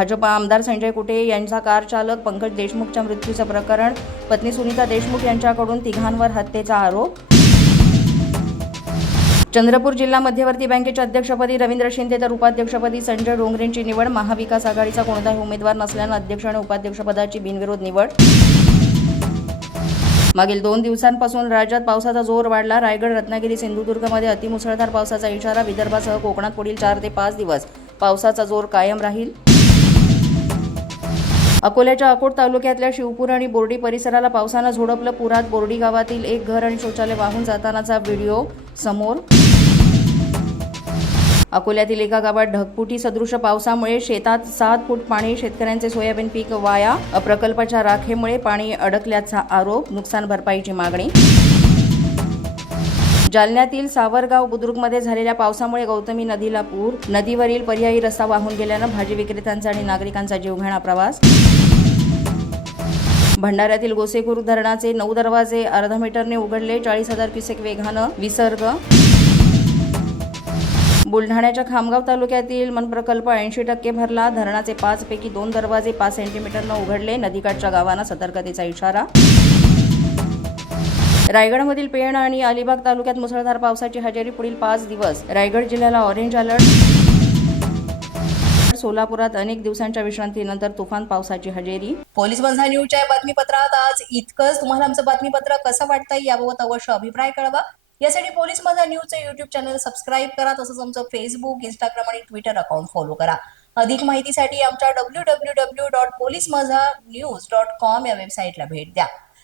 भाजपा आमदार संजय कुटे यांचा कार चालक पंकज देशमुखच्या मृत्यूचं प्रकरण पत्नी सुनीता देशमुख यांच्याकडून तिघांवर हत्येचा आरोप. चंद्रपूर जिल्हा मध्यवर्ती बँकेच्या अध्यक्षपदी रवींद्र शिंदे तर उपाध्यक्षपदी संजय डोंगरेंची निवड. महाविकास आघाडीचा कोणताही उमेदवार नसल्यानं अध्यक्ष आणि उपाध्यक्षपदाची बिनविरोध निवड. मागील दोन दिवसांपासून राज्यात पावसाचा जोर वाढला. रायगड रत्नागिरी सिंधुदुर्गमध्ये अतिमुसळधार पावसाचा इशारा. विदर्भासह कोकणात पुढील चार ते पाच दिवस पावसाचा जोर कायम राहील. अकोल्याच्या अकोट तालुक्यातल्या शिवपूर आणि बोर्डी परिसराला पावसानं झोडपलं पुरात. बोर्डी गावातील एक घर आणि शौचालय वाहून जातानाचा व्हिडिओ समोर. अकोल्यातील एका गावात ढगपुटी सदृश पावसामुळे शेतात सात फूट पाणी शेतकऱ्यांचे सोयाबीन पीक वाया. प्रकल्पाच्या राखेमुळे पाणी अडकल्याचा आरोप नुकसान भरपाईची मागणी. जालन्यातील सावरगाव बुद्रुकमध्ये झालेल्या पावसामुळे गौतमी नदीला पूर नदीवरील पर्यायी रस्ता वाहून गेल्यानं भाजी विक्रेत्यांचा आणि नागरिकांचा जीवघेणा प्रवास भंडाऱ्यातील गोसेखुर्द धरणाचे नऊ दरवाजे अर्धा मीटरने उघडले चाळीस हजार क्युसेक वेगानं विसर्ग. बुलढाण्याच्या खामगाव तालुक्यातील मन प्रकल्प ऐंशी टक्के भरला धरणाचे पाच पैकी दोन दरवाजे पाच सेंटीमीटरनं उघडले नदीकाठच्या गावांना सतर्कतेचा इशारा. रायगडमधील पेण आणि अलिबाग तालुक्यात मुसळधार पावसाची हजेरी पुढील पाच दिवस. रायगड जिल्ह्याला ऑरेंज अलर्ट सोलापुरात अनेक दिवसांच्या विश्रांतीनंतर तुफान पावसाची हजेरी. पोलीस बंधा न्यूजच्या बातमीपत्रात आज इतकंच. तुम्हाला आमचं बातमीपत्र कसं वाटतंय याबाबत अवश्य अभिप्राय कळवा. यासाठी पोलीस बंधा न्यूजचं युट्यूब चॅनल सबस्क्राईब करा तसंच आमचं फेसबुक इंस्टाग्राम आणि ट्विटर अकाउंट फॉलो करा. अधिक माहितीसाठी आमच्या W W W dot police Majha news dot com या वेबसाईटला भेट द्या.